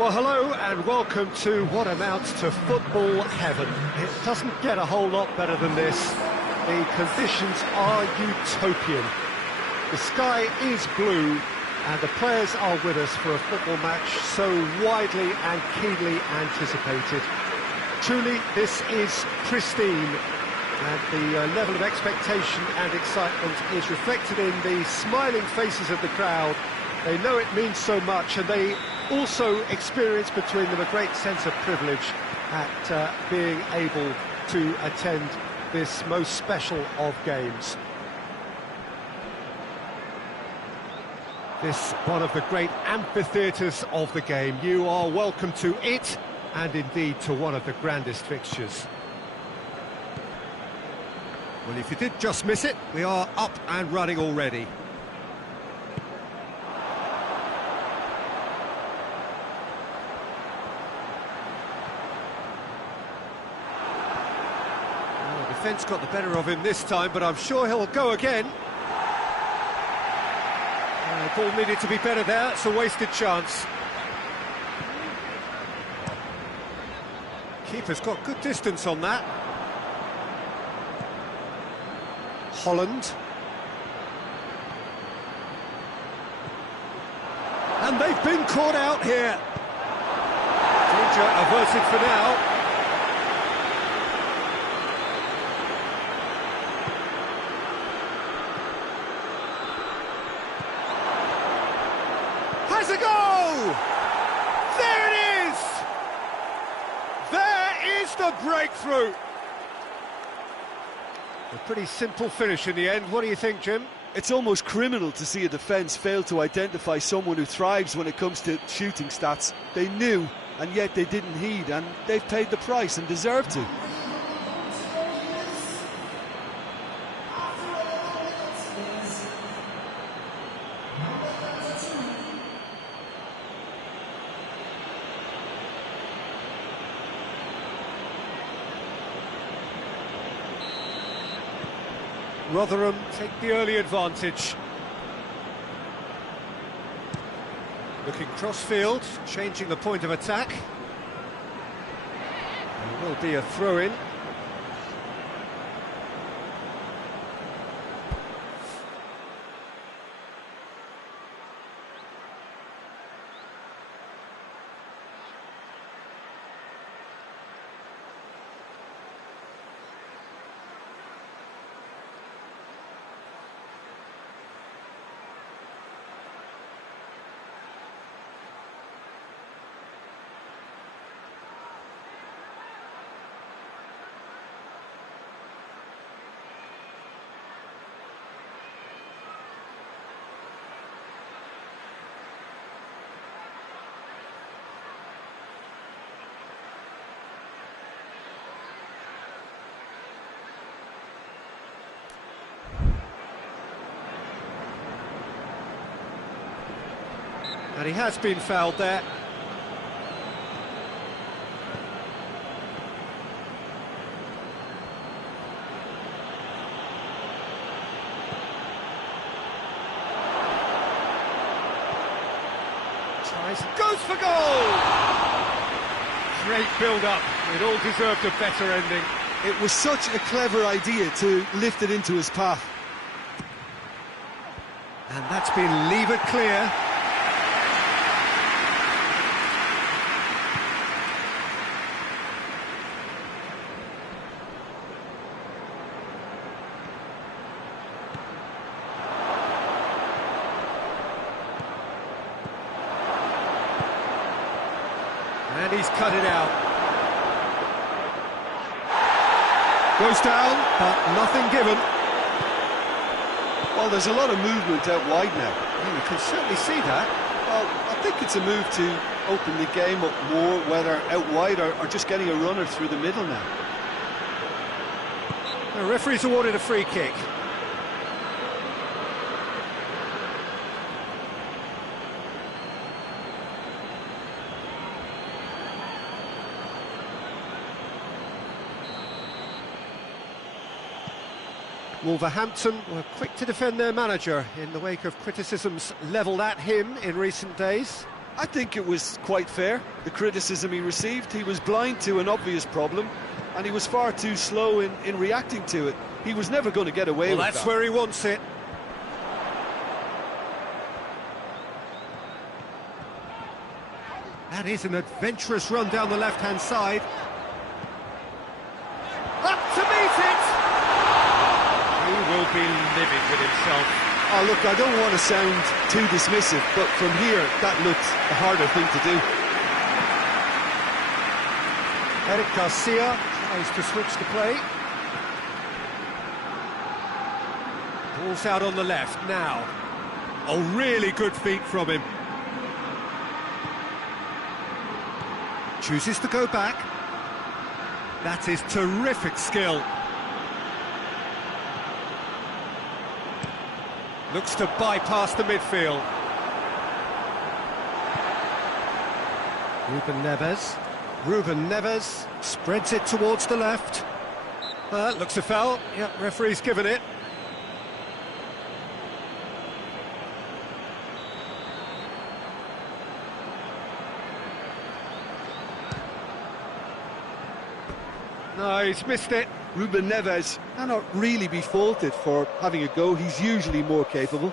Well, hello and welcome to what amounts to football heaven. It doesn't get a whole lot better than this. The conditions are utopian. The sky is blue and the players are with us for a football match so widely and keenly anticipated. Truly, this is pristine, and the level of expectation and excitement is reflected in the smiling faces of the crowd. They know it means so much, and they also experience between them a great sense of privilege at being able to attend this most special of games. This one of the great amphitheatres of the game. You are welcome to it, and indeed to one of the grandest fixtures. Well, if you did just miss it, we are up and running already. Well, the defence got the better of him this time, but I'm sure he'll go again. The ball needed to be better there, it's a wasted chance. Keeper's got good distance on that. Holland. And they've been caught out here. Danger averted for now. Has a goal! There it is! There is the breakthrough! A pretty simple finish in the end. What do you think, Jim? It's almost criminal to see a defence fail to identify someone who thrives when it comes to shooting stats. They knew, and yet they didn't heed, and they've paid the price and deserve to. Rotherham take the early advantage. Looking cross-field, changing the point of attack. There will be a throw-in. And he has been fouled there. Tries, goes for goal! Great build-up, it all deserved a better ending. It was such a clever idea to lift it into his path. And that's been levered clear. And he's cut it out. Goes down, but nothing given. Well, there's a lot of movement out wide now. Yeah, you can certainly see that. Well, I think it's a move to open the game up more, whether out wide or just getting a runner through the middle now. The referee's awarded a free kick. Wolverhampton were quick to defend their manager in the wake of criticisms levelled at him in recent days. I think it was quite fair, the criticism he received. He was blind to an obvious problem, and he was far too slow in reacting to it. He was never going to get away with that. That's where he wants it. That is an adventurous run down the left-hand side. Up to meet it! He will be livid with himself. Oh, look, I don't want to sound too dismissive, but from here, that looked a harder thing to do. Eric Garcia tries to switch the play. Ball's out on the left now. Oh, really good feet from him. Chooses to go back. That is terrific skill. Looks to bypass the midfield. Ruben Neves spreads it towards the left. Looks a foul. Yep, referee's given it. No, he's missed it. Ruben Neves cannot really be faulted for having a go. He's usually more capable.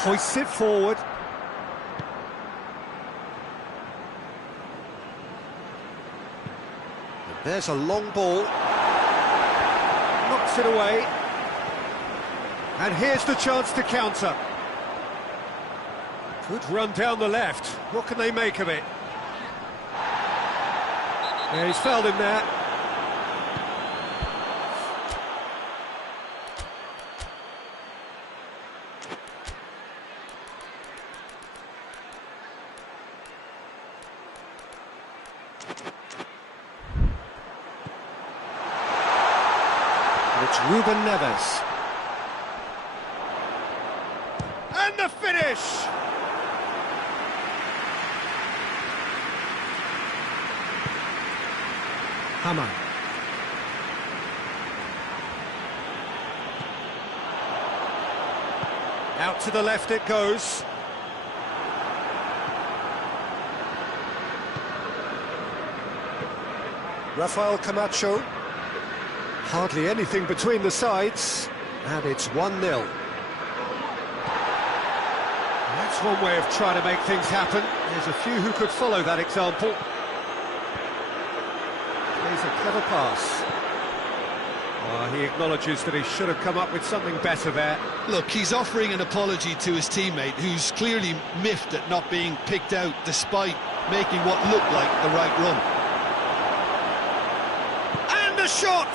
Hoists it forward. And there's a long ball. Knocks it away. And here's the chance to counter. Good run down the left. What can they make of it? Yeah, he's fouled him there. It's Ruben Neves. And the finish! Hamann. Out to the left it goes. Rafael Camacho. Hardly anything between the sides, and it's 1-0. That's one way of trying to make things happen. There's a few who could follow that example. Plays a clever pass. He acknowledges that he should have come up with something better there. Look, he's offering an apology to his teammate, who's clearly miffed at not being picked out despite making what looked like the right run. And the shot!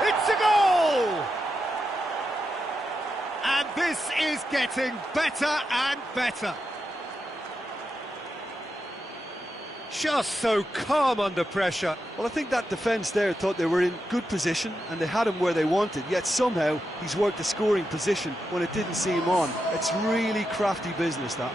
It's a goal! And this is getting better and better. Just so calm under pressure. Well, I think that defence there thought they were in good position and they had him where they wanted, yet somehow he's worked a scoring position when it didn't see him on. It's really crafty business, that.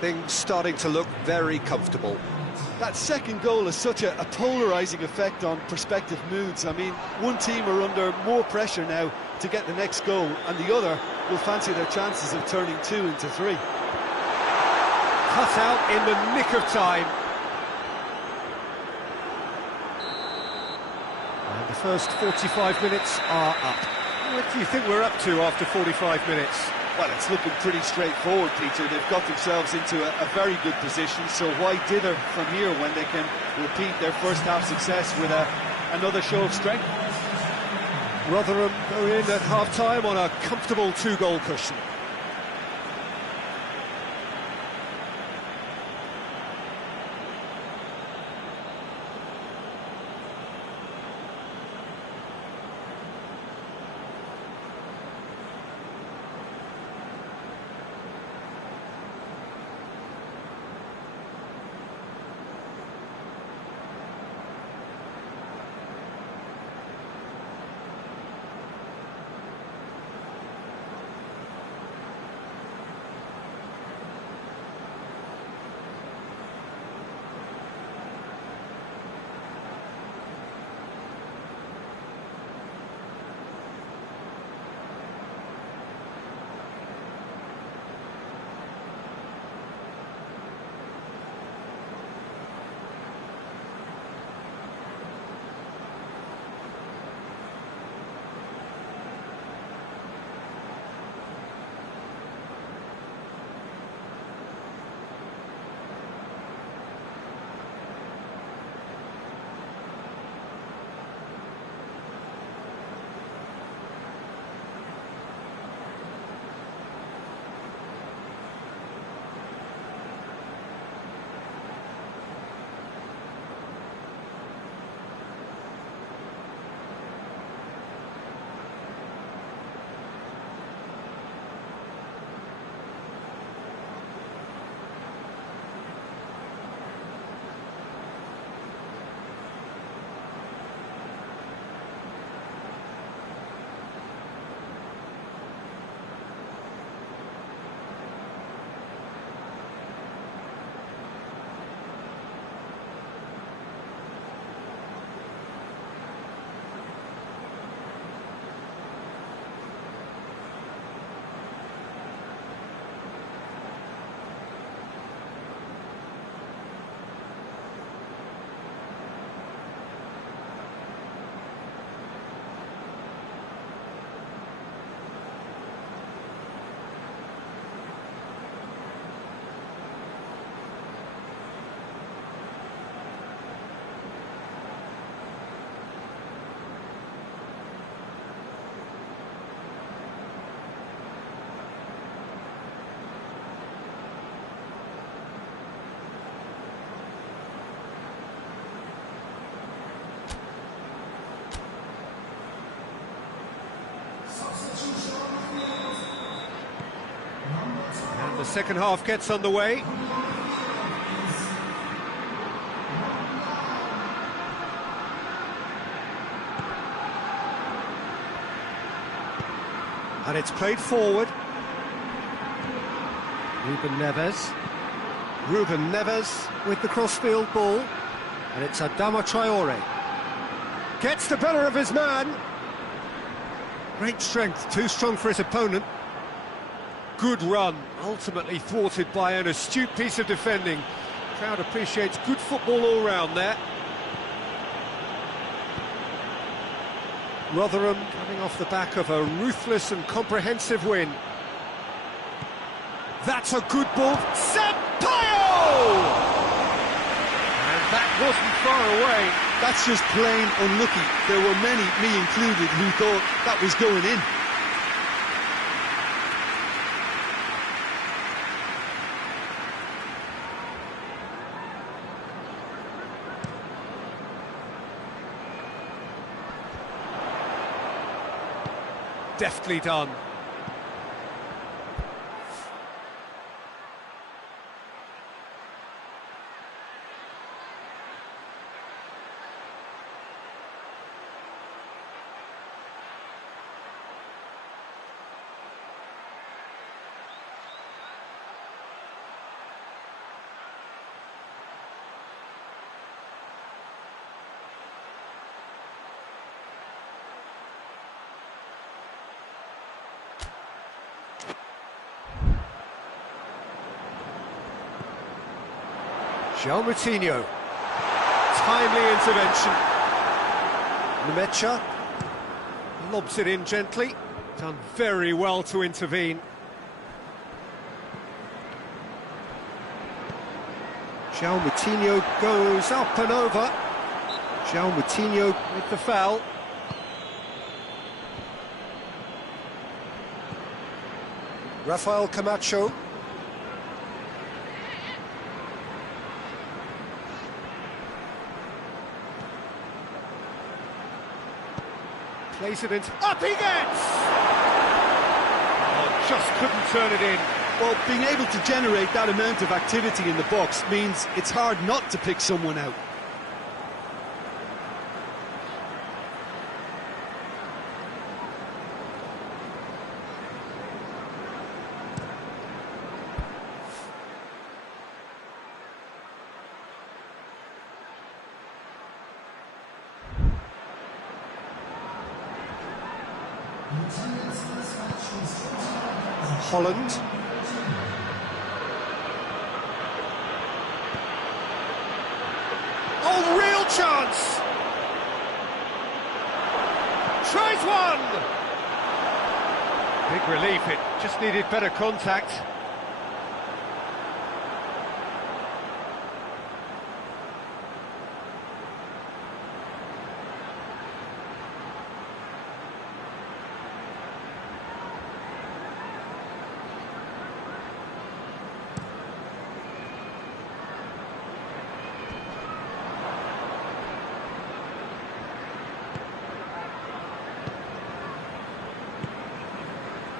Things starting to look very comfortable. That second goal has such a polarising effect on prospective moods. I mean, one team are under more pressure now to get the next goal, and the other will fancy their chances of turning 2 into 3. Cut out in the nick of time. first 45 minutes are up. What do you think we're up to after 45 minutes? Well, it's looking pretty straightforward, Peter. They've got themselves into a very good position, so why dither from here when they can repeat their first half success with another show of strength? Rotherham go in at half-time on a comfortable 2-goal cushion. And the second half gets underway. And it's played forward. Ruben Neves. Ruben Neves with the crossfield ball. And it's Adama Traore. Gets the better of his man. Great strength, too strong for his opponent. Good run, ultimately thwarted by an astute piece of defending. Crowd appreciates good football all round there. Rotherham coming off the back of a ruthless and comprehensive win. That's a good ball. Sampaio! And that wasn't far away. That's just plain unlucky. There were many, me included, who thought that was going in. Deftly done. João Moutinho. Timely intervention. Nemecha lobs it in gently. Done very well to intervene. João Moutinho goes up and over. João Moutinho with the foul. Rafael Camacho. Plays it into... Up he gets! Oh, just couldn't turn it in. Well, being able to generate that amount of activity in the box means it's hard not to pick someone out. Holland. Oh, real chance! Tries one! Big relief, it just needed better contact.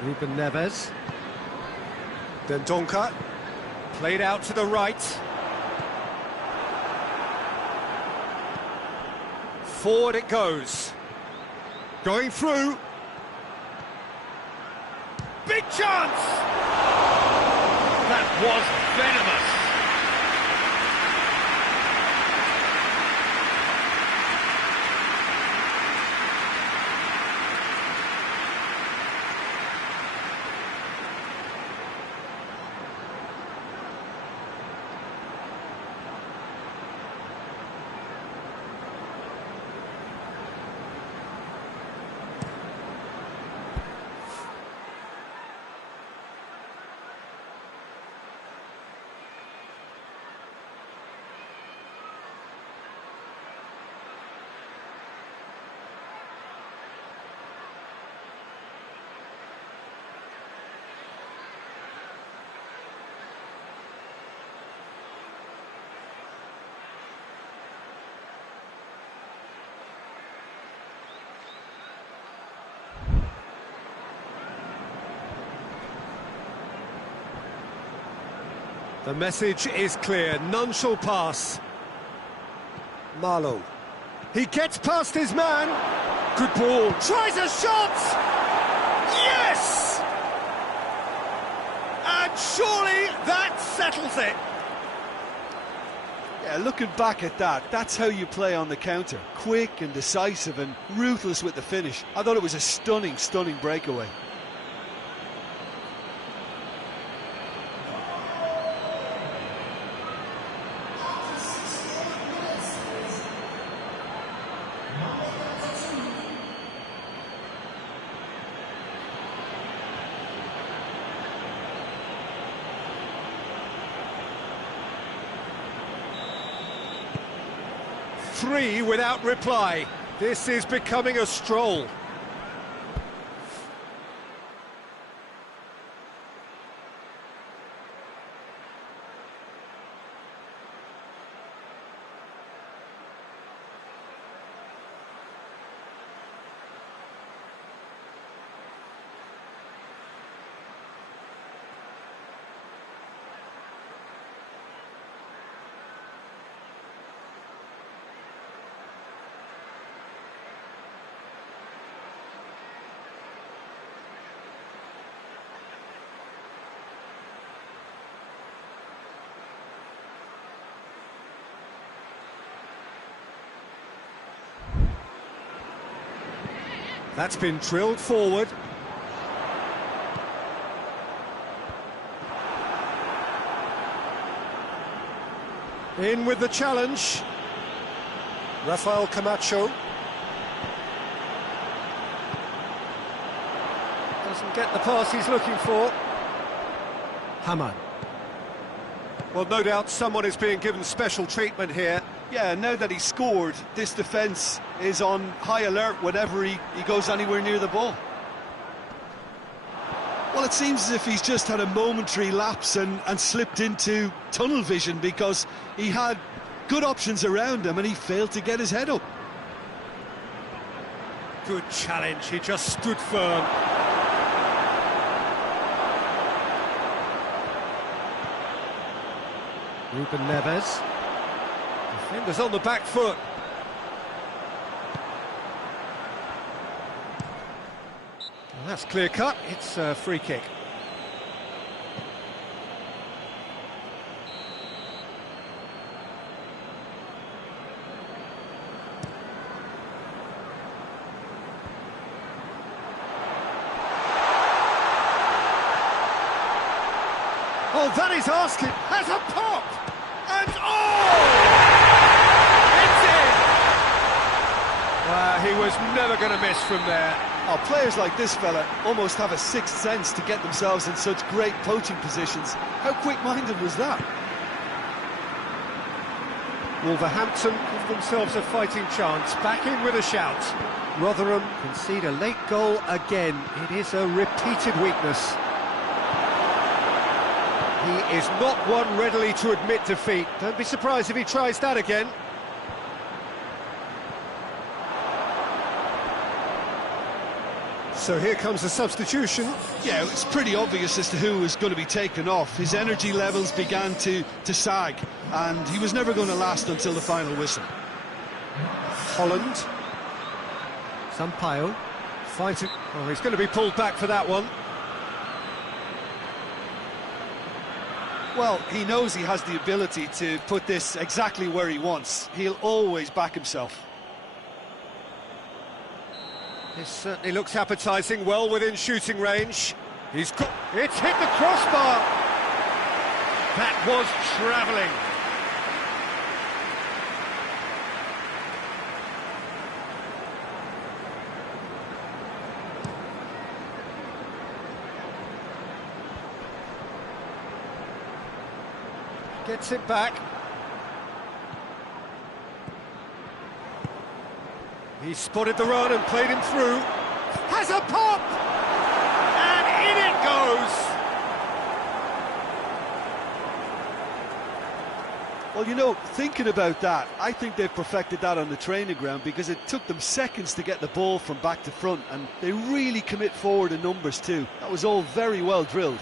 Ruben Neves. Dendoncker. Played out to the right. Forward it goes. Going through. Big chance! That was venomous. The message is clear, none shall pass. Marlowe. He gets past his man. Good ball. Tries a shot! Yes! And surely that settles it. Yeah, looking back at that, that's how you play on the counter. Quick and decisive and ruthless with the finish. I thought it was a stunning, stunning breakaway. Three without reply. This is becoming a stroll. That's been drilled forward. In with the challenge. Rafael Camacho. Doesn't get the pass he's looking for. Hamann. Well, no doubt someone is being given special treatment here. Yeah, now that he scored, this defence is on high alert whenever he goes anywhere near the ball. Well, it seems as if he's just had a momentary lapse and slipped into tunnel vision, because he had good options around him and he failed to get his head up. Good challenge, he just stood firm. Ruben Neves. Defenders on the back foot. Well, that's clear cut, it's a free kick. Oh, that is asking, has a pop! And it's in! He was never going to miss from there. Oh, players like this fella almost have a sixth sense to get themselves in such great poaching positions. How quick-minded was that? Wolverhampton give themselves a fighting chance, back in with a shout. Rotherham concede a late goal again. It is a repeated weakness. He is not one readily to admit defeat. Don't be surprised if he tries that again. So here comes the substitution. Yeah, it's pretty obvious as to who was going to be taken off. His energy levels began to sag, and he was never going to last until the final whistle. Holland. Sampaio finds it. Oh, he's going to be pulled back for that one. Well, he knows he has the ability to put this exactly where he wants. He'll always back himself. This certainly looks appetising, well within shooting range. It's hit the crossbar. That was travelling. Gets it back. He spotted the run and played him through. Has a pop! And in it goes! Well, you know, thinking about that, I think they've perfected that on the training ground, because it took them seconds to get the ball from back to front, and they really commit forward in numbers too. That was all very well drilled.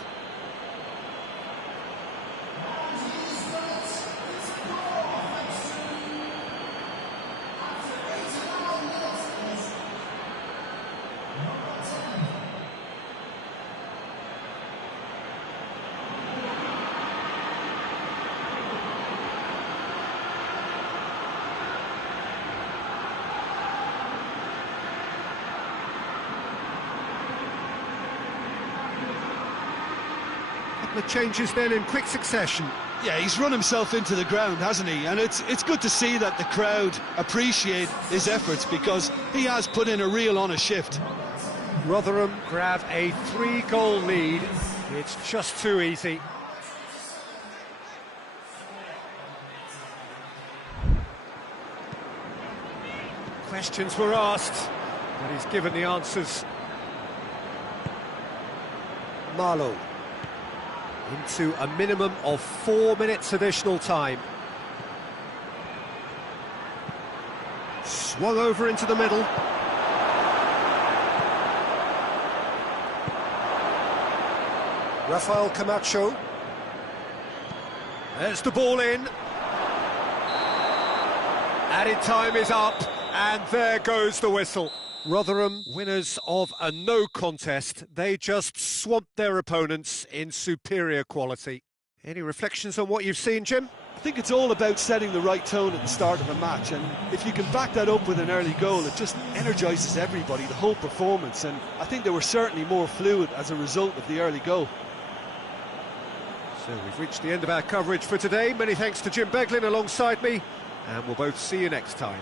The changes then in quick succession. Yeah, he's run himself into the ground, hasn't he? And it's good to see that the crowd appreciate his efforts, because he has put in a real honest shift. Rotherham grab a 3-goal lead. It's just too easy. Questions were asked, but he's given the answers. Marlowe. Into a minimum of 4 minutes additional time. Swung over into the middle. Rafael Camacho. There's the ball in. Added time is up, and there goes the whistle. Rotherham, winners of a no contest. They just swamped their opponents in superior quality. Any reflections on what you've seen, Jim? I think it's all about setting the right tone at the start of a match, and if you can back that up with an early goal, it just energises everybody, the whole performance, and I think they were certainly more fluid as a result of the early goal. So we've reached the end of our coverage for today. Many thanks to Jim Beglin alongside me, and we'll both see you next time.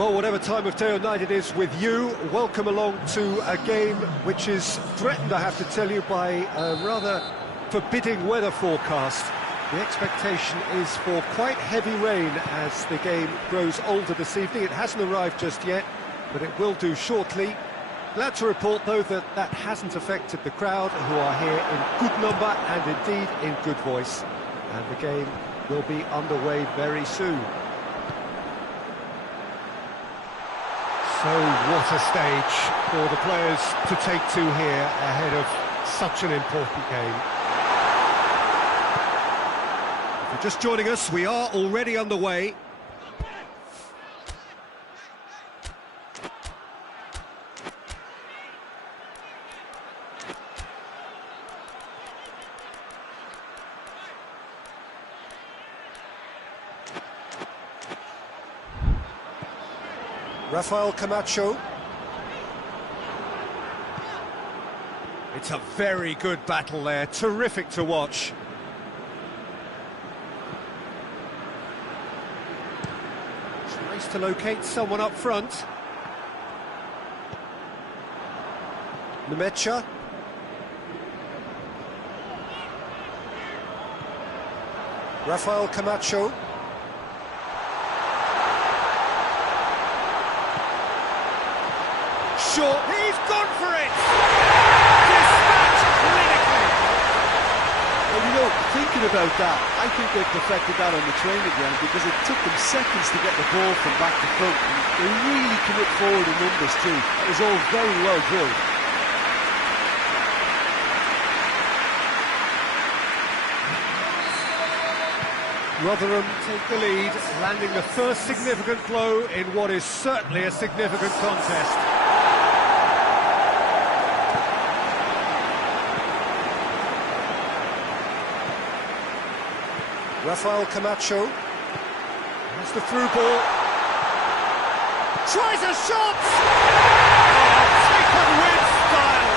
Well, whatever time of day or night it is with you, welcome along to a game which is threatened, I have to tell you, by a rather forbidding weather forecast. The expectation is for quite heavy rain as the game grows older this evening. It hasn't arrived just yet, but it will do shortly. Glad to report, though, that that hasn't affected the crowd, who are here in good number and indeed in good voice. And the game will be underway very soon. So what a stage for the players to take to here ahead of such an important game. If you're just joining us, we are already underway. Rafael Camacho. It's a very good battle there, terrific to watch. Tries to locate someone up front. Nemecha. Rafael Camacho. Short, he's gone for it! Dispatched clinically! Well, you know, thinking about that, I think they perfected that on the training ground because it took them seconds to get the ball from back to front. And they really commit forward in numbers too. That was all very well drilled. Rotherham take the lead, landing the first significant blow in what is certainly a significant contest. Rafael Camacho. That's the through ball. Tries a shot! Oh, taken with style!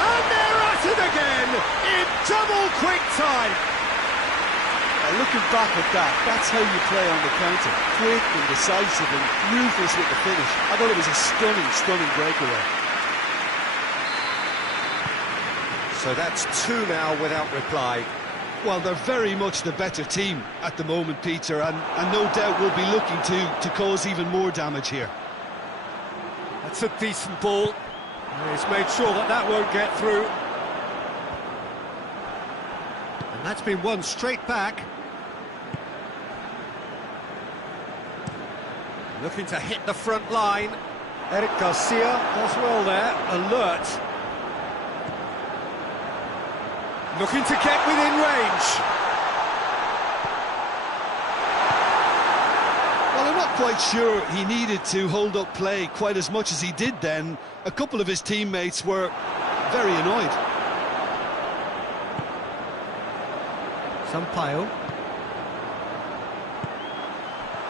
And they're at it again in double quick time! Looking back at that, that's how you play on the counter. Quick and decisive and ruthless with the finish. I thought it was a stunning breakaway. So that's two now without reply. Well, they're very much the better team at the moment, Peter, and no doubt will be looking to cause even more damage here. That's a decent ball. He's made sure that that won't get through. And that's been won straight back. Looking to hit the front line. Eric Garcia does well there, alert. Looking to get within range. Well, I'm not quite sure he needed to hold up play quite as much as he did then. A couple of his teammates were very annoyed. Sampaio.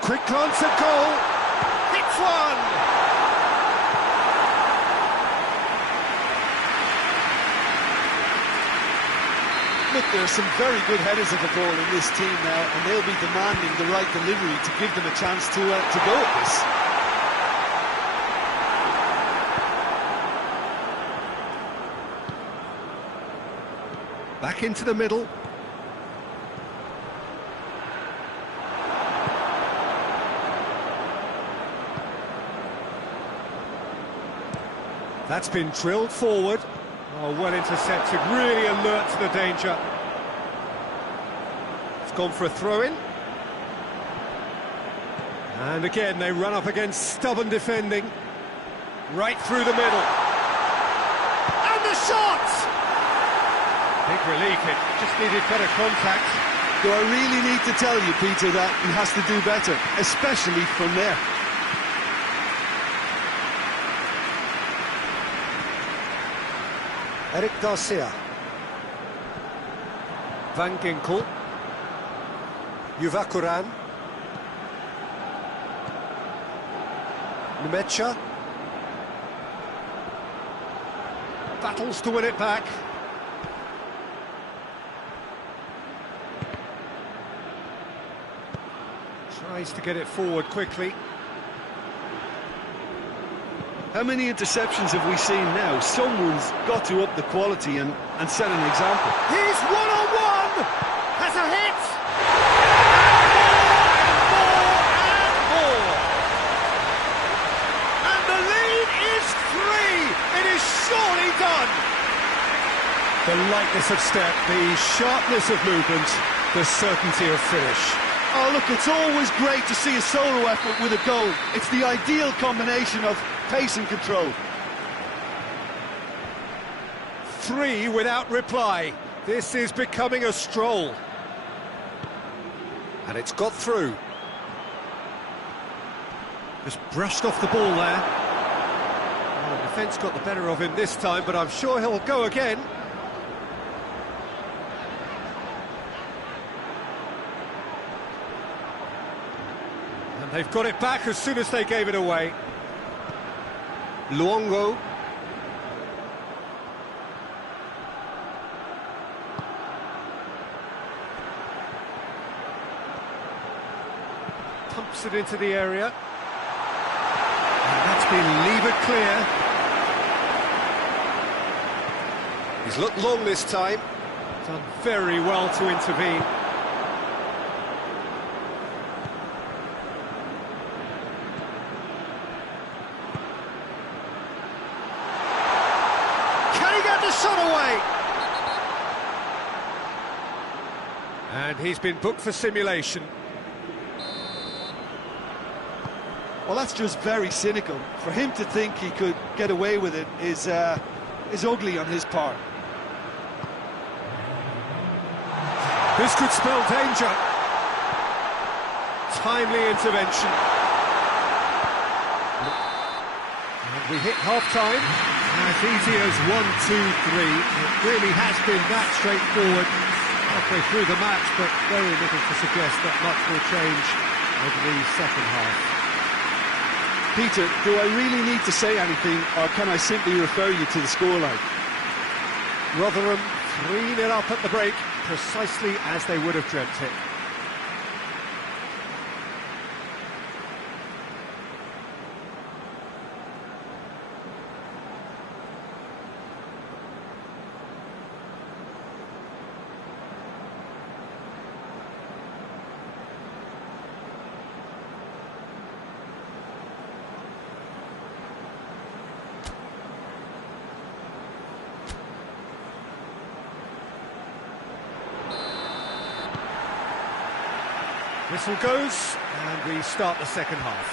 Quick glance at goal. Hits one! Look, there are some very good headers of the ball in this team now, and they'll be demanding the right delivery to give them a chance to go at this. Back into the middle. That's been drilled forward. Oh, well intercepted, really alert to the danger. It's gone for a throw-in. And again, they run up against stubborn defending. Right through the middle. And the shot! Big relief, it just needed better contact. Do I really need to tell you, Peter, that he has to do better, especially from there? Eric Garcia. Van Ginkel. Yuvakuran. Nemecha. Battles to win it back. Tries to get it forward quickly. How many interceptions have we seen now? Someone's got to up the quality and set an example. He's one-on-one! Has a hit! More! And the lead is 3! It is surely done! The lightness of step, the sharpness of movement, the certainty of finish. Oh, look, it's always great to see a solo effort with a goal. It's the ideal combination of pace and control. 3 without reply. This is becoming a stroll. And it's got through. Just brushed off the ball there. Well, the defence got the better of him this time, but I'm sure he'll go again. And they've got it back as soon as they gave it away. Luongo. Pumps it into the area. And that's been levered clear. He's looked long this time. Done very well to intervene. Shot away! And he's been booked for simulation. Well, that's just very cynical. For him to think he could get away with it is ugly on his part. This could spell danger. Timely intervention. And we hit half-time. As easy as 1, 2, 3. It really has been that straightforward halfway through the match, but very little to suggest that much will change over the second half. Peter, do I really need to say anything, or can I simply refer you to the scoreline? Rotherham 3-0 up at the break, precisely as they would have dreamt it. Whistle goes, and we start the second half.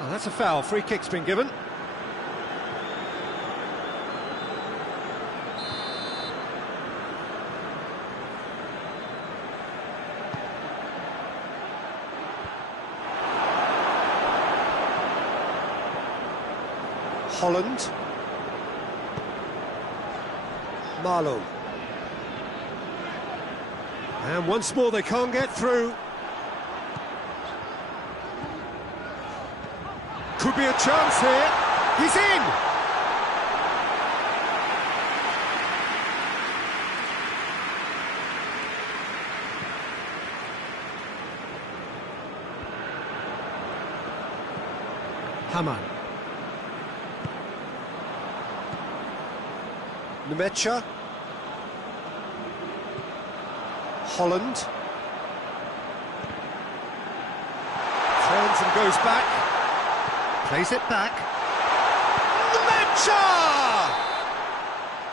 Oh, that's a foul. Free kick's been given. Holland. Marlowe. And once more they can't get through. Could be a chance here. He's in! Hamann. Nmecha. Holland. Turns and goes back. Plays it back. Nmecha!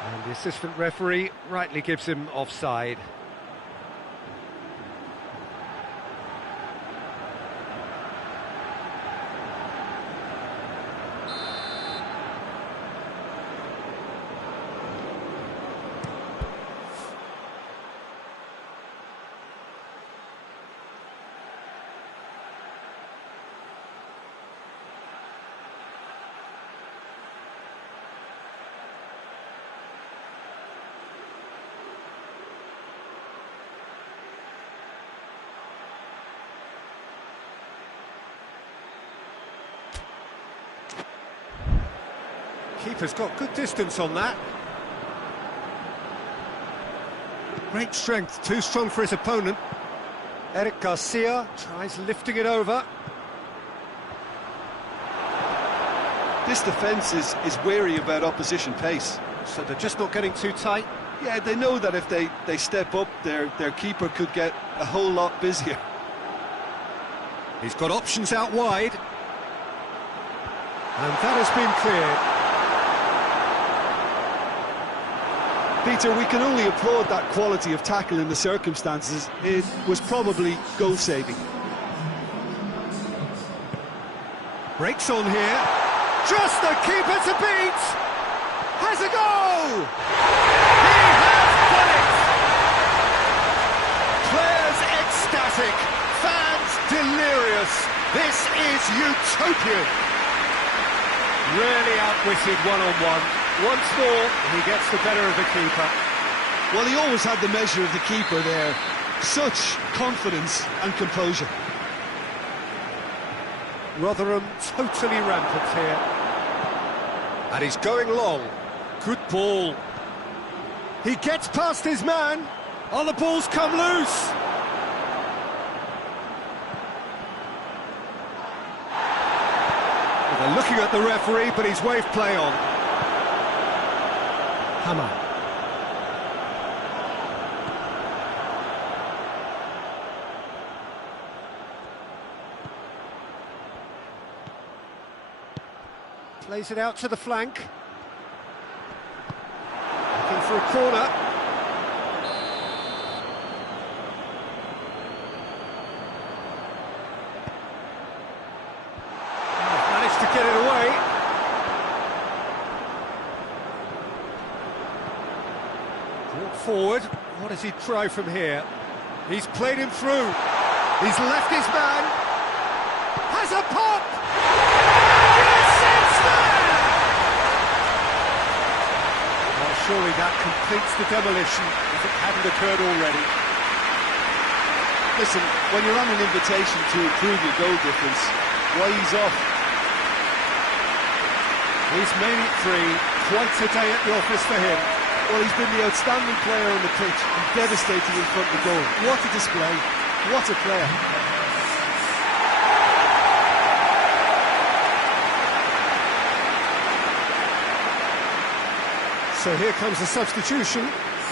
And the assistant referee rightly gives him offside. Keeper's got good distance on that. Great strength, too strong for his opponent. Eric Garcia tries lifting it over. This defence is wary about opposition pace. So they're just not getting too tight. Yeah, they know that if they step up, their keeper could get a whole lot busier. He's got options out wide. And that has been cleared. Peter, we can only applaud that quality of tackle in the circumstances. It was probably goal-saving. Breaks on here. Just the keeper to beat! Has a go! He has done it! Players ecstatic, fans delirious. This is utopian. Really outwitted one-on-one. Once more, he gets the better of the keeper. Well, he always had the measure of the keeper there. Such confidence and composure. Rotherham totally rampant here. And he's going long. Good ball. He gets past his man. Oh, the ball's come loose. Well, they're looking at the referee, but he's waved play on. Hammer. Plays it out to the flank. Looking for a corner. Managed to get it away. Brought forward. What does he try from here? He's played him through. He's left his man. Has a pop! Surely that completes the demolition if it hadn't occurred already. Listen, when you're on an invitation to improve your goal difference, why ease off? He's made it three. Quite a day at the office for him. Well, he's been the outstanding player on the pitch and devastating in front of the goal. What a display. What a player. So here comes the substitution.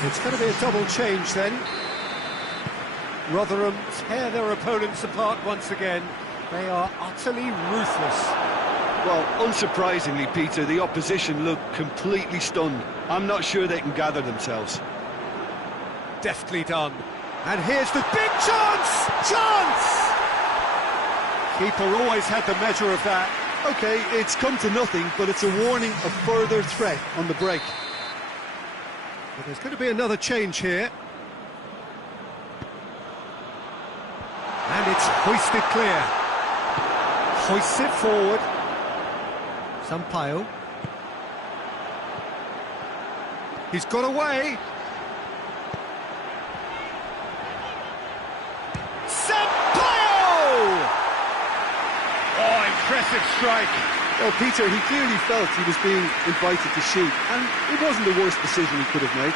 It's going to be a double change then. Rotherham tear their opponents apart once again. They are utterly ruthless. Well, unsurprisingly, Peter, the opposition look completely stunned. I'm not sure they can gather themselves. Deftly done. And here's the big chance! Chance! Keeper always had the measure of that. OK, it's come to nothing, but it's a warning of further threat on the break. But there's going to be another change here. And it's hoisted clear. Hoists it forward. Sampaio. He's got away. Sampaio! Oh, impressive strike. Well, Peter, he clearly felt he was being invited to shoot, and it wasn't the worst decision he could have made.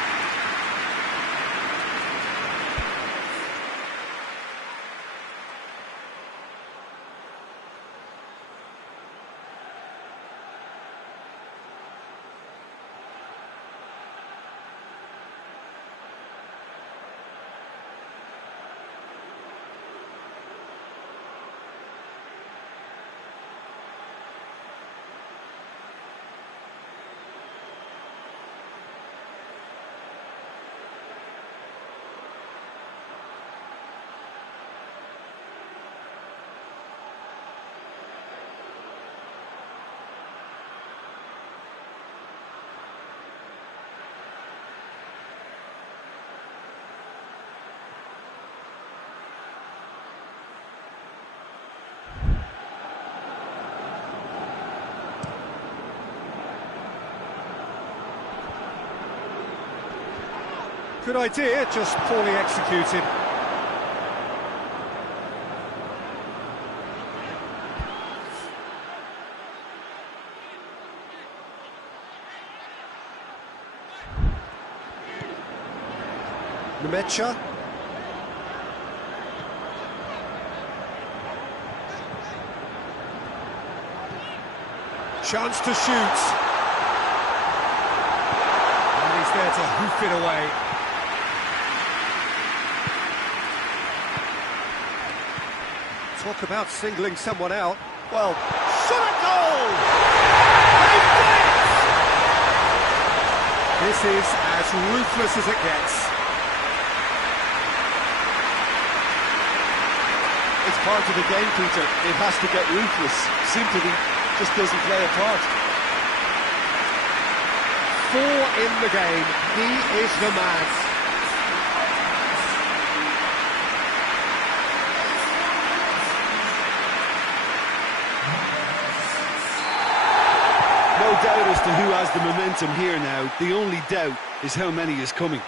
Good idea, just poorly executed. Nemecha. Chance to shoot. And he's there to hoof it away. Talk about singling someone out. Well, shot at goal! They've done it! This is as ruthless as it gets. It's part of the game, Peter. It has to get ruthless. Sympathy just doesn't play a part. 4 in the game. He is the man. No doubt as to who has the momentum here now. The only doubt is how many is coming.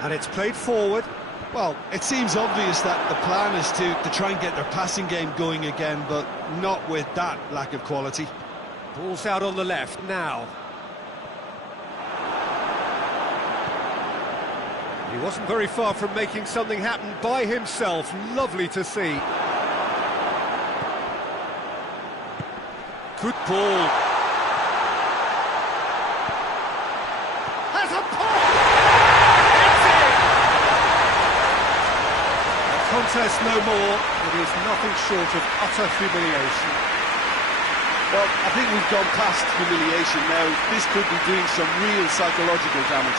And it's played forward. Well, it seems obvious that the plan is to try and get their passing game going again, but not with that lack of quality. Ball's out on the left now. He wasn't very far from making something happen by himself. Lovely to see. Good ball. Has a pop! It's in! The contest no more. It is nothing short of utter humiliation. Well, I think we've gone past humiliation now. This could be doing some real psychological damage.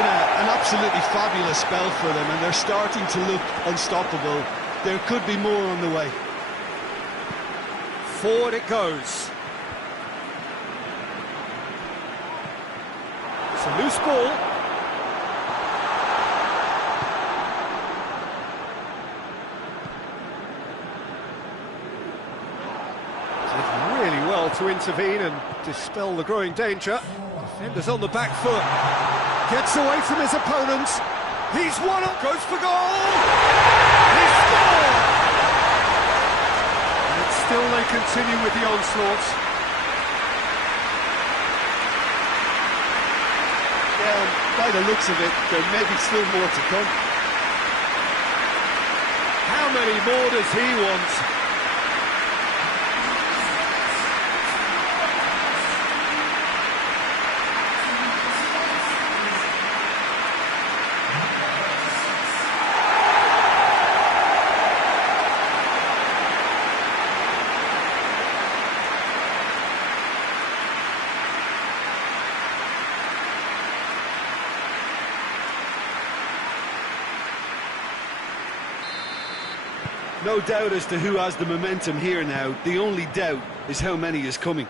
An absolutely fabulous spell for them, and they're starting to look unstoppable. There could be more on the way. Forward it goes. It's a loose ball. Did really well to intervene and dispel the growing danger. Defenders on the back foot. Gets away from his opponents. He's won up, goes for goal! He scored! And still they continue with the onslaught. Yeah, by the looks of it, there may be still more to come. How many more does he want? No doubt as to who has the momentum here now. The only doubt is how many is coming.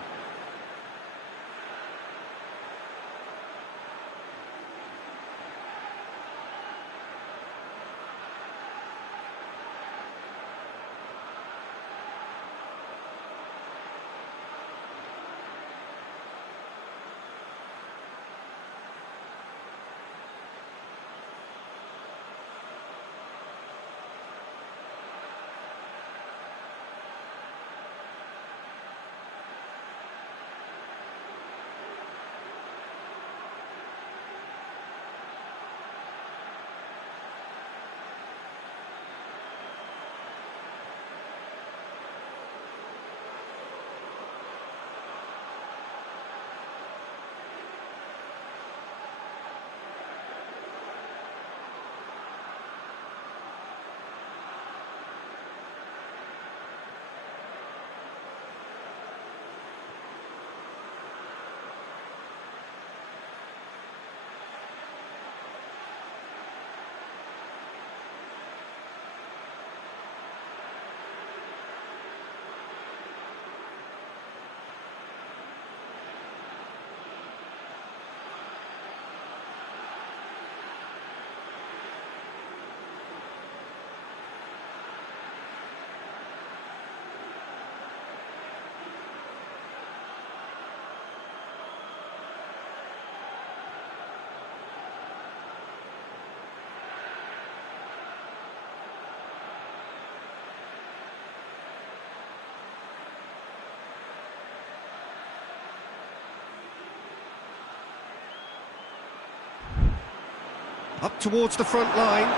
Up towards the front line.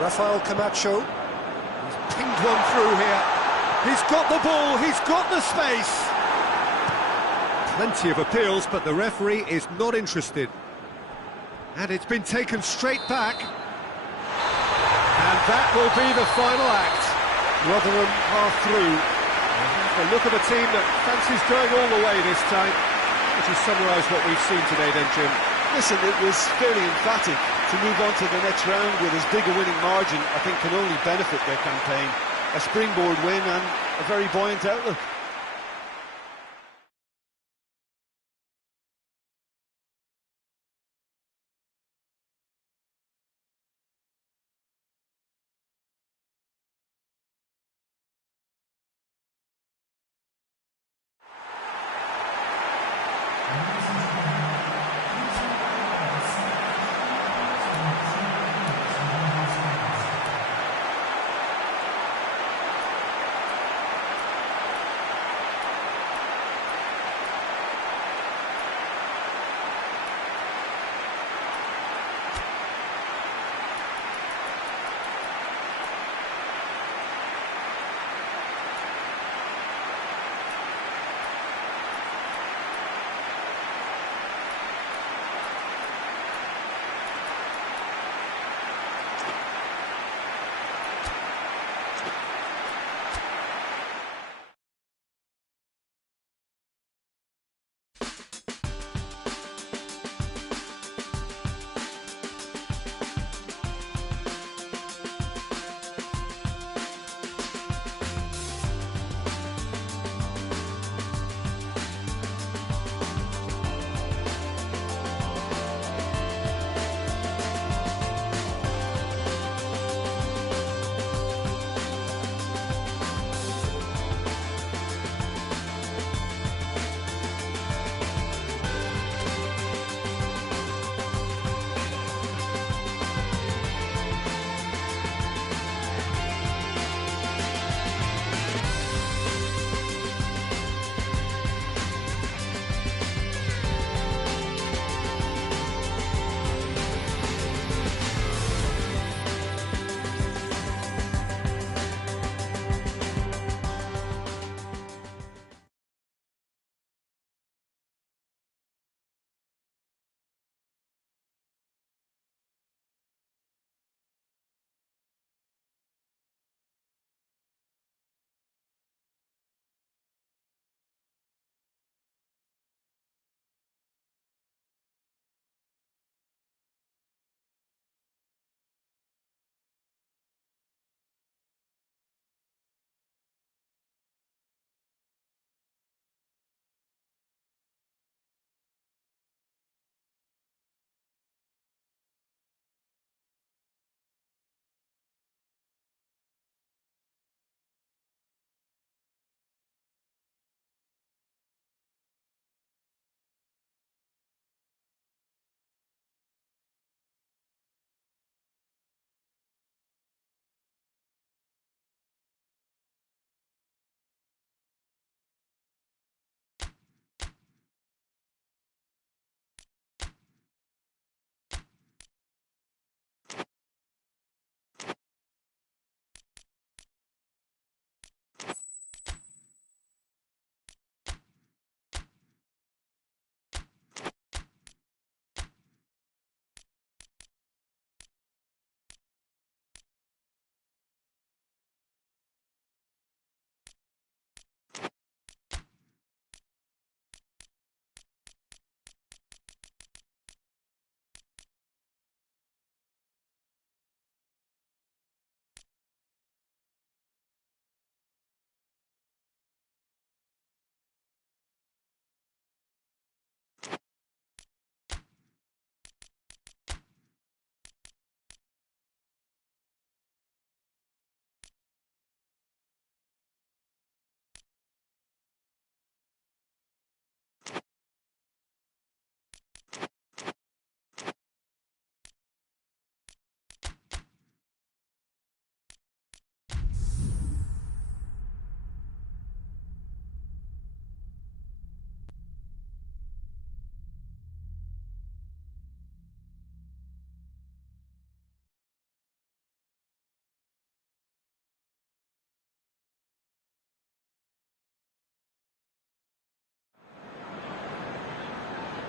Rafael Camacho. He's pinged one through here. He's got the ball, he's got the space. Plenty of appeals, but the referee is not interested. And it's been taken straight back. And that will be the final act. Rotherham are through. A look of a team that fancies going all the way this time. Would you summarise what we've seen today then, Jim? Listen, it was fairly emphatic. To move on to the next round with as big a winning margin, I think can only benefit their campaign. A springboard win and a very buoyant outlook.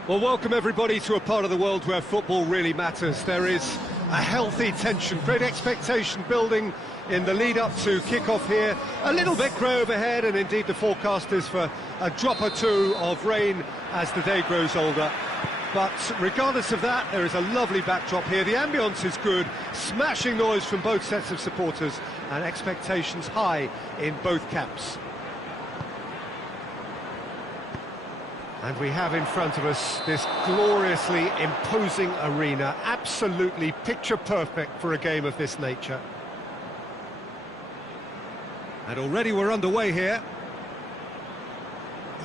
Well, welcome everybody to a part of the world where football really matters. There is a healthy tension, great expectation building in the lead-up to kick-off here. A little bit grey overhead, and indeed the forecast is for a drop or two of rain as the day grows older. But regardless of that, there is a lovely backdrop here. The ambience is good, smashing noise from both sets of supporters, and expectations high in both camps. And we have in front of us this gloriously imposing arena, absolutely picture perfect for a game of this nature. And already we're underway here.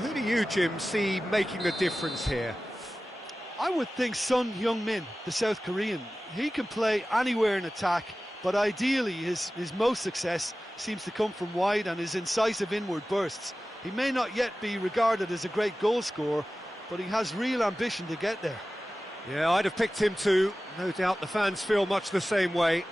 Who do you, Jim, see making the difference here? I would think Son Heung-min, the South Korean. He can play anywhere in attack, but ideally his most success seems to come from wide and his incisive inward bursts. He may not yet be regarded as a great goal scorer, but he has real ambition to get there. Yeah, I'd have picked him too. No doubt the fans feel much the same way.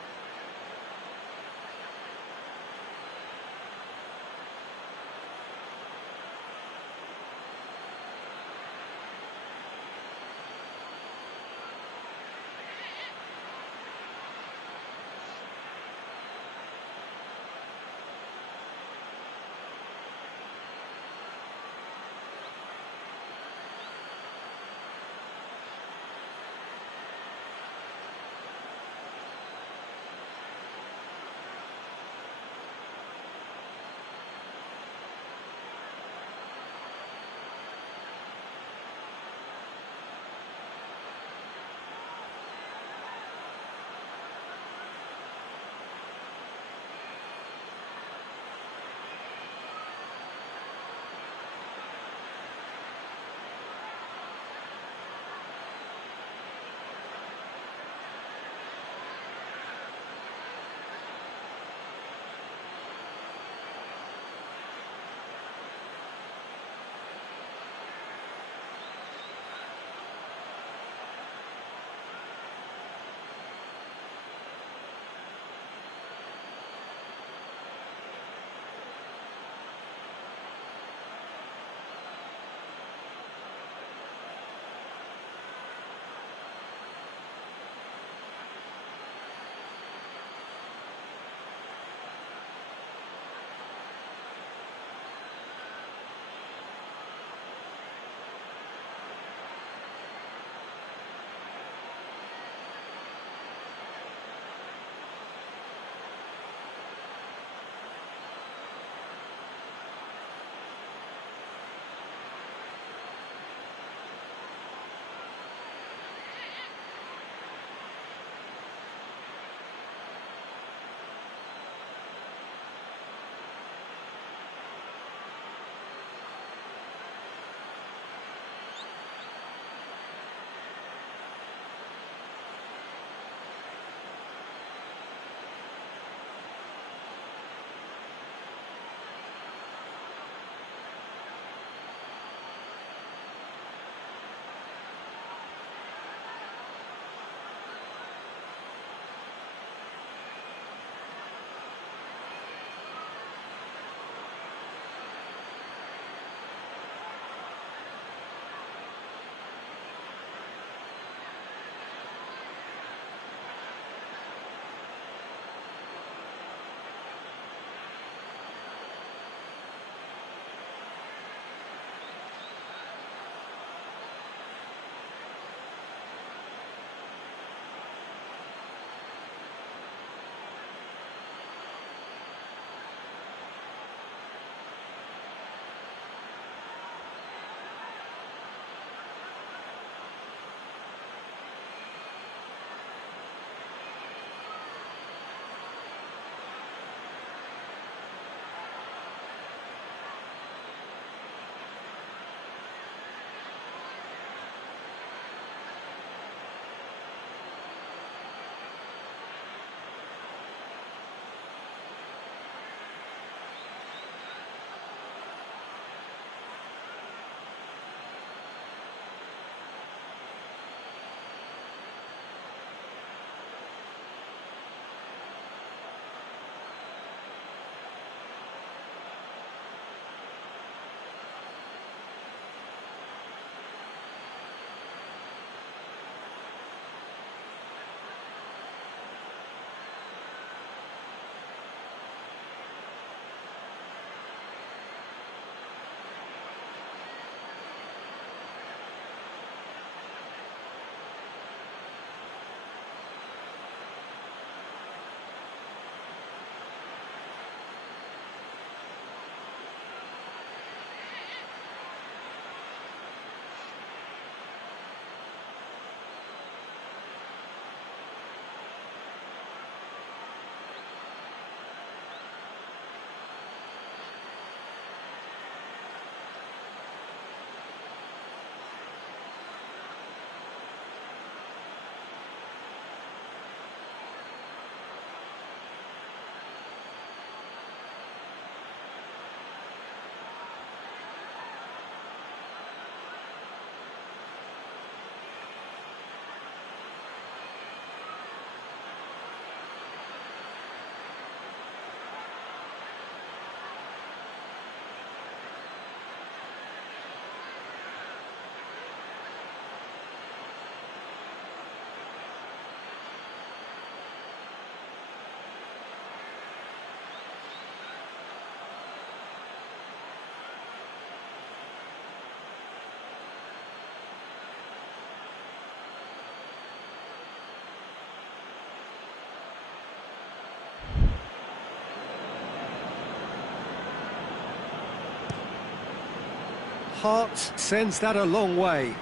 heart sends that a long way.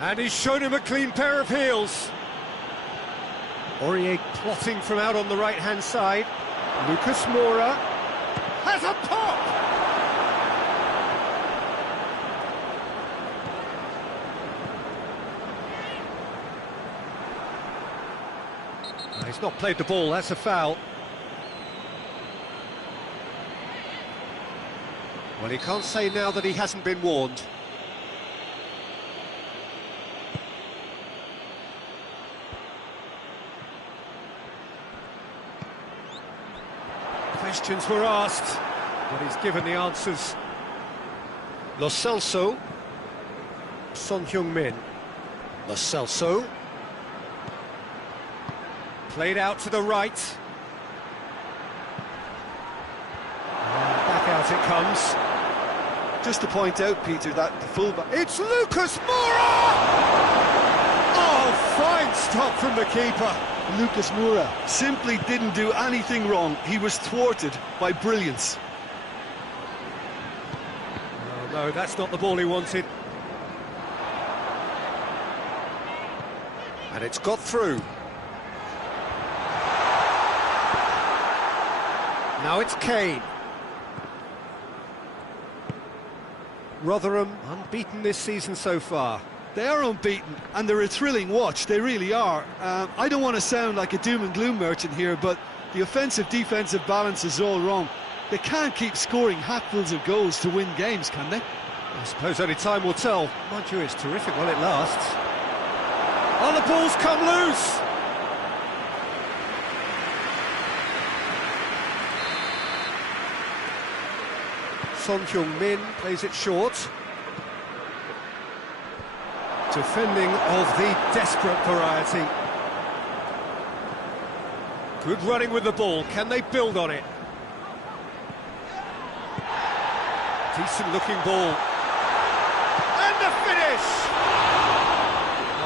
And he's shown him a clean pair of heels. Aurier plotting from out on the right-hand side. Lucas Moura has a pop! He's not played the ball, that's a foul. Well, he can't say now that he hasn't been warned. Questions were asked, but he's given the answers. Lo Celso. Son Heung-min. Lo Celso. Played out to the right. And back out it comes. Just to point out, Peter, that the fullback... It's Lucas Moura! Oh, fine stop from the keeper. Lucas Moura simply didn't do anything wrong. He was thwarted by brilliance. Oh, no, that's not the ball he wanted. And it's got through. Now it's Kane. Rotherham unbeaten this season so far. They are unbeaten, and they're a thrilling watch, they really are. I don't want to sound like a doom and gloom merchant here, but the offensive-defensive balance is all wrong. They can't keep scoring hatfuls of goals to win games, can they? I suppose only time will tell. Mind you, it's terrific while it lasts. Oh, the ball's come loose! Son Heung-min plays it short. Defending of the desperate variety. Good running with the ball. Can they build on it? Decent looking ball. And the finish!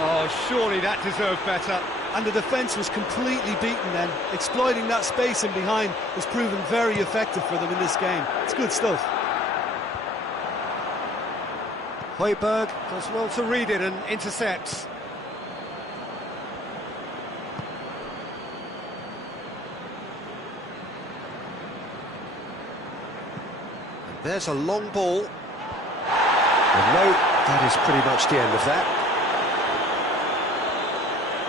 Oh, surely that deserved better. And the defence was completely beaten then. Exploiting that space in behind has proven very effective for them in this game. It's good stuff. Højbjerg does well to read it and intercepts. And there's a long ball. And no, that is pretty much the end of that.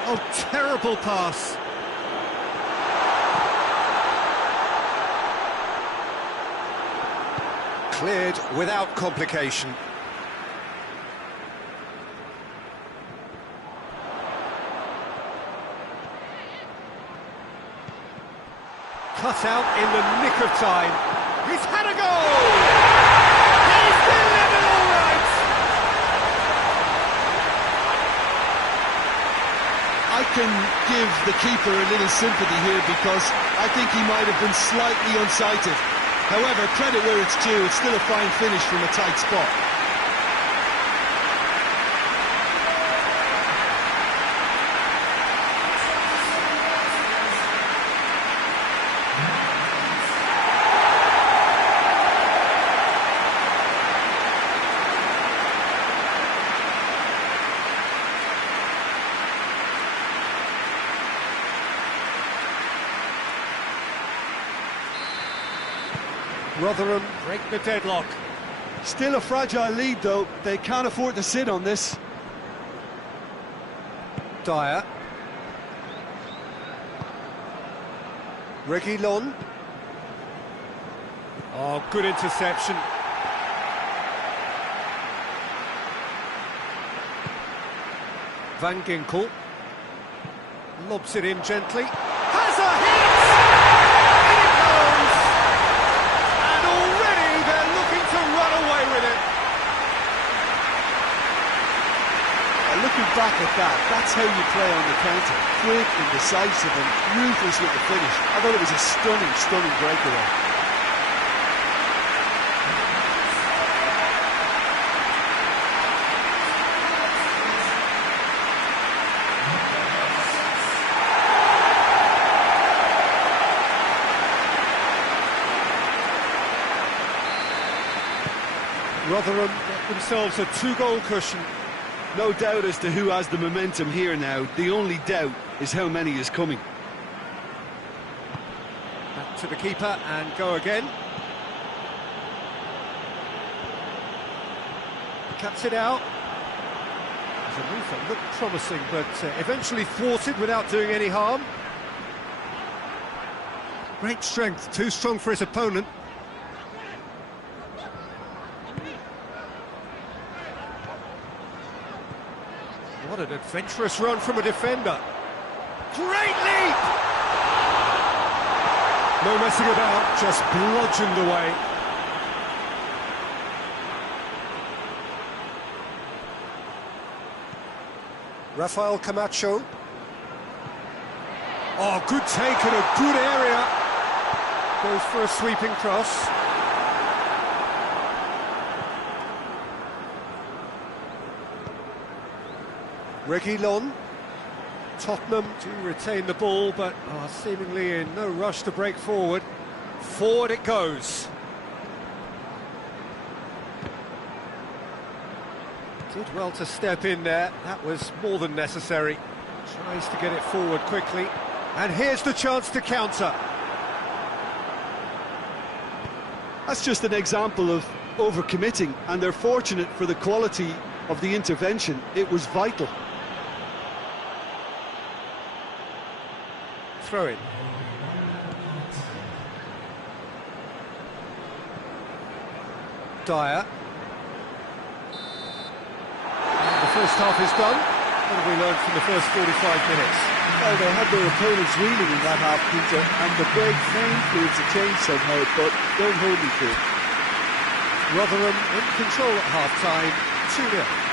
Oh, terrible pass. Cleared without complication. Cut out in the nick of time. He's had a goal! He's delivered all right! I can give the keeper a little sympathy here because I think he might have been slightly unsighted. However, credit where it's due, it's still a fine finish from a tight spot. Rotherham break the deadlock. Still a fragile lead though, they can't afford to sit on this. Dyer. Reguilon. Oh, good interception. Van Ginkel. Lobs it in gently. Has a hit! In it goes! And already they're looking to run away with it. Looking back at that, that's how you play on the counter. Quick and decisive and ruthless with the finish. I thought it was a stunning, stunning breakaway. Rotherham get themselves a 2-goal cushion. No doubt as to who has the momentum here now. The only doubt is how many is coming. Back to the keeper and go again. Cuts it out. There's a move that looked promising, but eventually thwarted without doing any harm. Great strength, too strong for his opponent. What an adventurous run from a defender. Great leap! No messing about, just bludgeoned away. Rafael Camacho. Oh, good take in a good area. Goes for a sweeping cross. Reguilon. Tottenham do retain the ball, but are seemingly in no rush to break forward. Forward it goes. Did well to step in there, that was more than necessary. Tries to get it forward quickly, and here's the chance to counter. That's just an example of overcommitting, and they're fortunate for the quality of the intervention. It was vital. Throw in. Dyer. The first half is done. What have we learned from the first 45 minutes? Well, they had their opponents reeling in that half, Peter, and the break may influence a change somehow, but don't hold me to it. Rotherham in control at half-time, 2-0.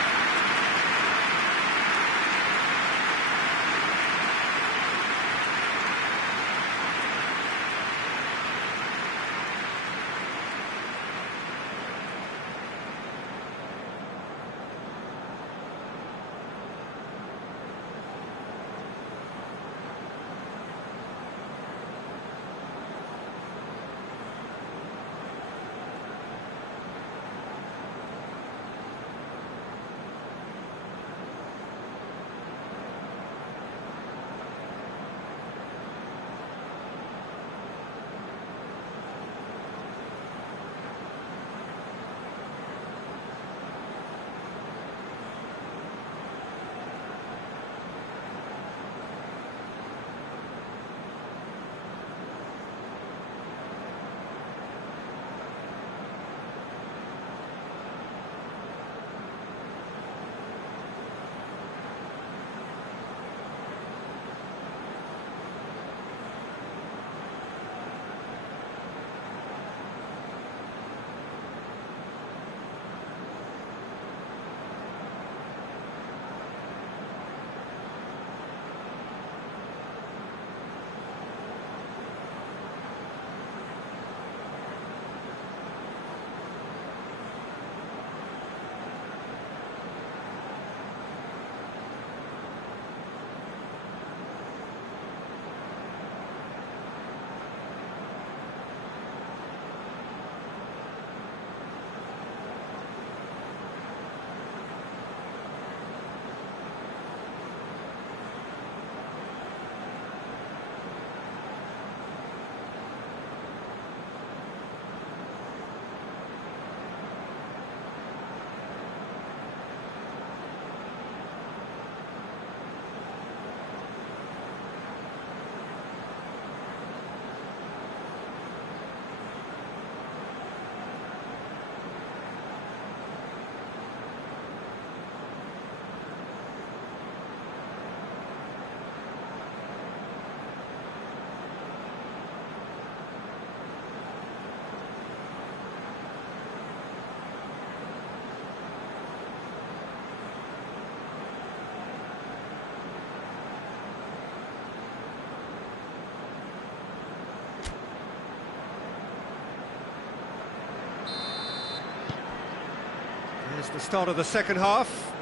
Here's the start of the second half.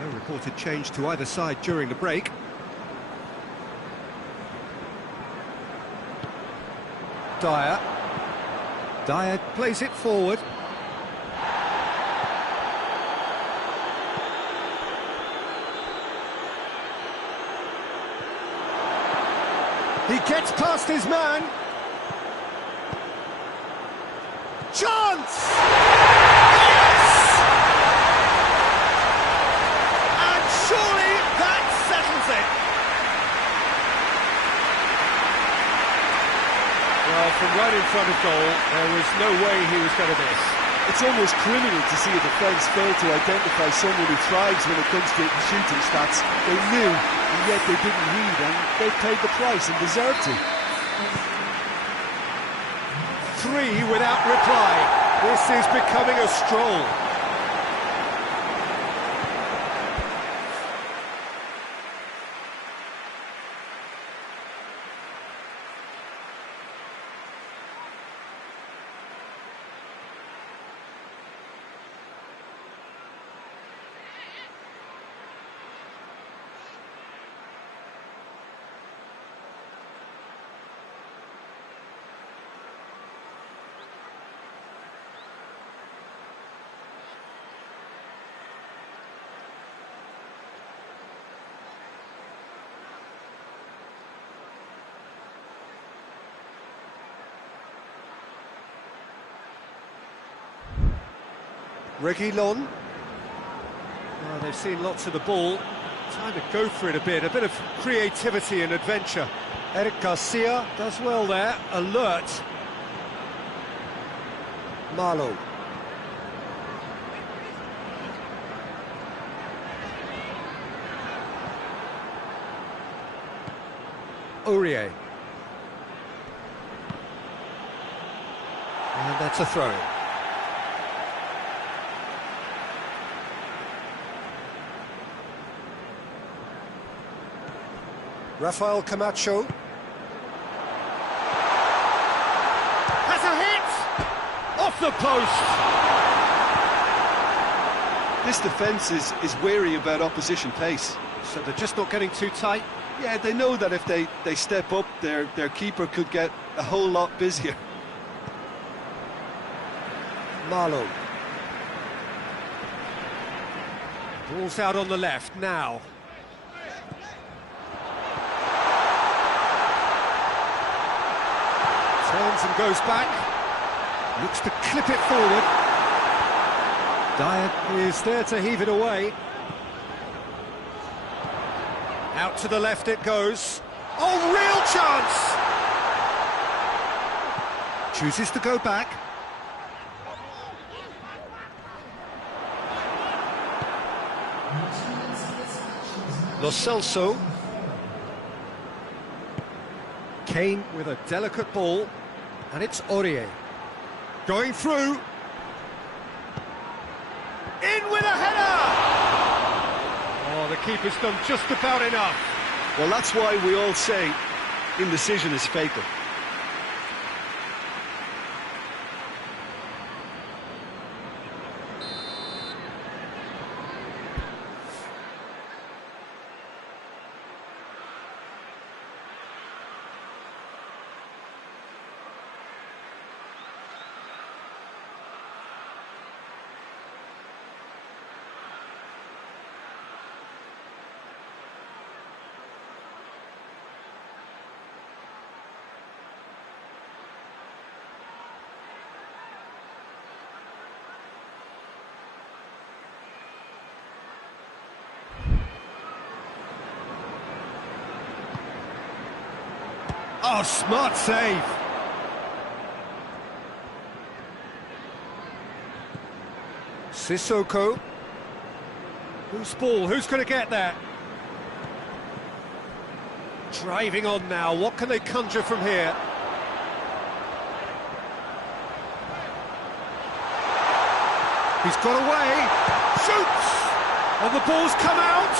No reported change to either side during the break. Dyer. Dyer plays it forward. He gets past his man. Chance! Yes! And surely that settles it. Well, from right in front of goal, there was no way he was going to miss. It's almost criminal to see a defence fail to identify someone who thrives when it comes to shooting stats. They knew, and yet they didn't read, and they paid the price and deserved to. 3 without reply. This is becoming a stroll. Reguilon. Oh, they've seen lots of the ball. Time to go for it a bit of creativity and adventure. Eric Garcia does well there, alert. Marlowe. Aurier. And that's a throw. Rafael Camacho has a hit off the post. This defence is wary about opposition pace. So they're just not getting too tight. Yeah, they know that if they step up, their keeper could get a whole lot busier. Marlowe. Ball's out on the left now. Turns and goes back. Looks to clip it forward. Dyer is there to heave it away. Out to the left it goes. Oh, real chance! Chooses to go back. Lo Celso. Kane with a delicate ball. And it's Aurier. Going through. In with a header! Oh, the keeper's done just about enough. Well, that's why we all say indecision is fatal. Oh, smart save. Sissoko. Whose ball? Who's going to get that? Driving on now. What can they conjure from here? He's got away. Shoots! And the ball's come out.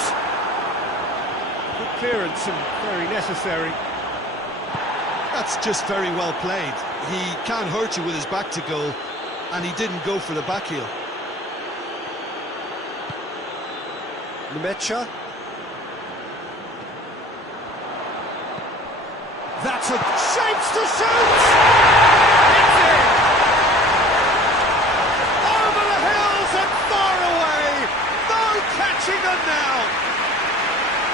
Good clearance and very necessary. That's just very well played. He can't hurt you with his back to goal, and he didn't go for the back heel. Nmecha. That's a chance to shoot! It's in! Over the hills and far away! No catching them now!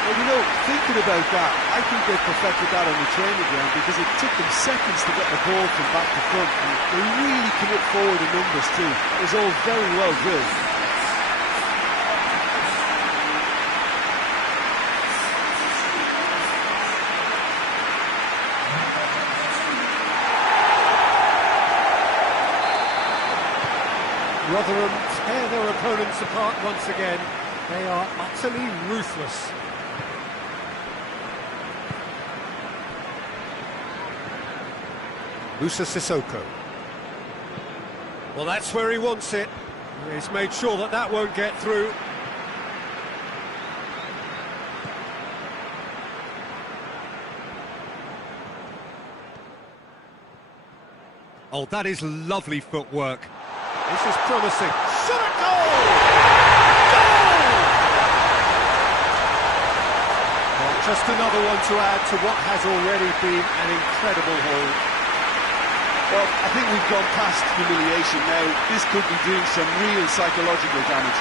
Well, think thinking about that, I think they perfected that on the training ground because it took them seconds to get the ball from back to front, and they really commit forward in numbers too. It was all very well drilled. Rotherham tear their opponents apart once again. They are utterly ruthless. Moussa Sissoko. Well, that's where he wants it. He's made sure that that won't get through. Oh, that is lovely footwork. This is promising. Shot at goal! Goal! Well, just another one to add to what has already been an incredible haul. Well, I think we've gone past humiliation now. This could be doing some real psychological damage.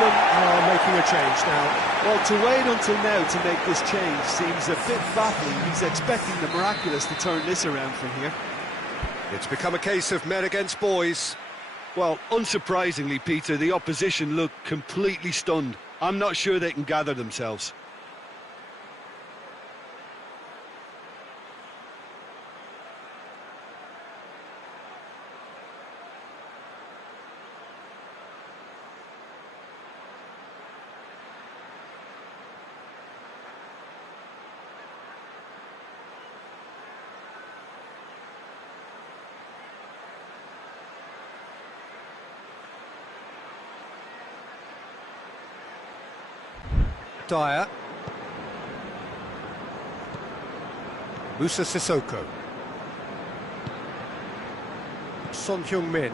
Are making a change now. Well, to wait until now to make this change seems a bit baffling. He's expecting the miraculous to turn this around from here. It's become a case of men against boys. Well, unsurprisingly, Peter, the opposition look completely stunned. I'm not sure they can gather themselves. Dyer. Moussa Sissoko. Son Heung-min.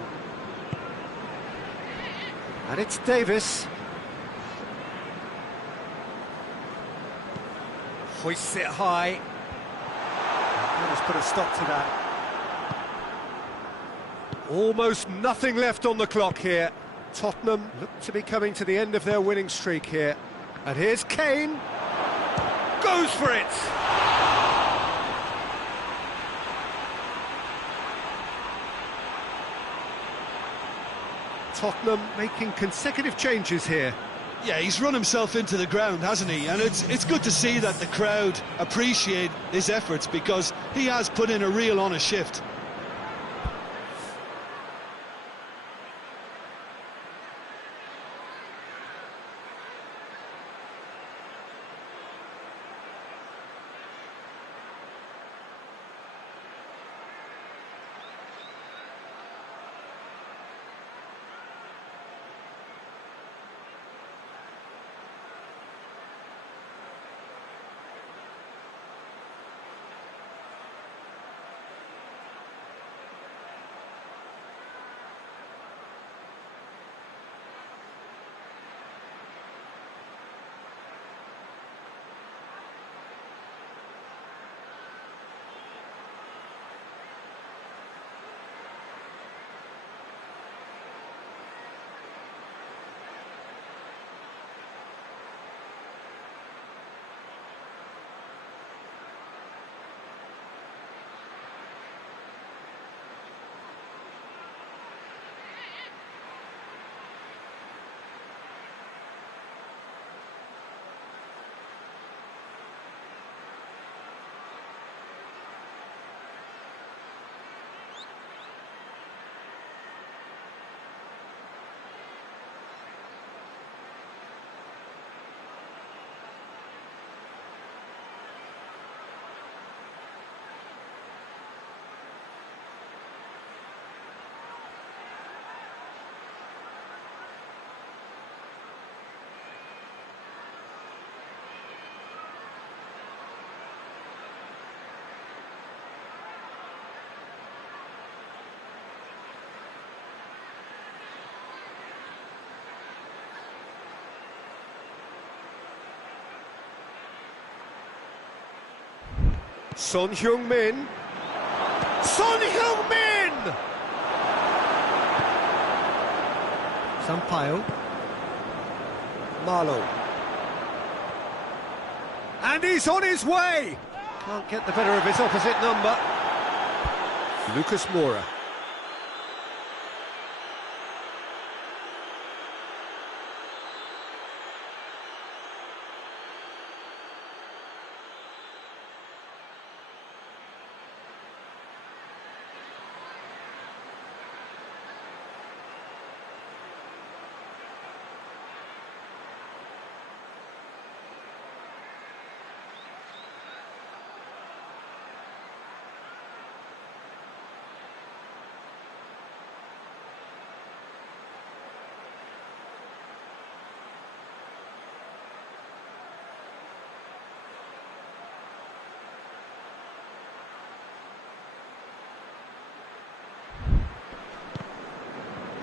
And it's Davis. Hoists it high. Let's put a stop to that. Almost nothing left on the clock here. Tottenham look to be coming to the end of their winning streak here. And here's Kane. Goes for it! Tottenham making consecutive changes here. Yeah, he's run himself into the ground, hasn't he? And it's good to see that the crowd appreciate his efforts because he has put in a real honest shift. Son Heung-min. Son Heung-min! Sampaio. Marlowe. And he's on his way! Can't get the better of his opposite number. Lucas Moura.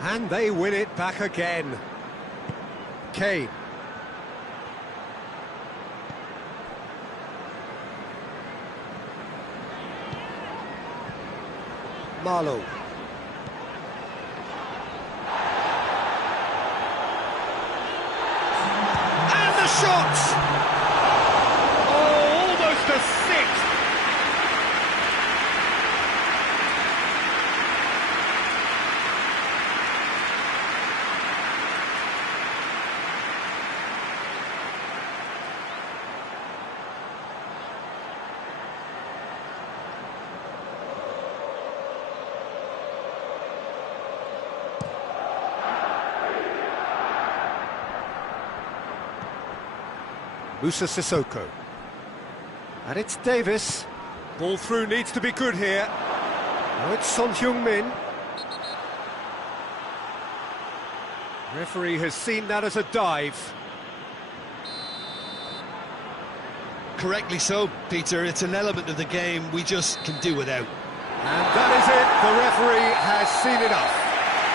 And they win it back again. Kane. Marlowe. And the shot! Oh, almost a sixth! Moussa Sissoko. And it's Davis. Ball through needs to be good here. Now it's Son Heung-min. Referee has seen that as a dive. Correctly so, Peter. It's an element of the game we just can do without. And that is it. The referee has seen enough.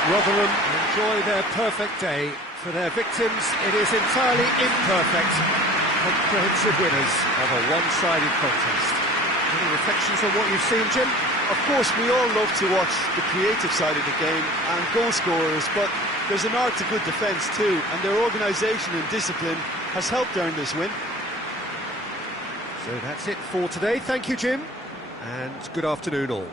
Rotherham enjoy their perfect day. For their victims, it is entirely imperfect. Comprehensive winners of a one-sided contest. Any reflections on what you've seen, Jim? Of course, we all love to watch the creative side of the game and goal scorers, but there's an art to good defence too, and their organisation and discipline has helped earn this win. So that's it for today. Thank you, Jim, and good afternoon all.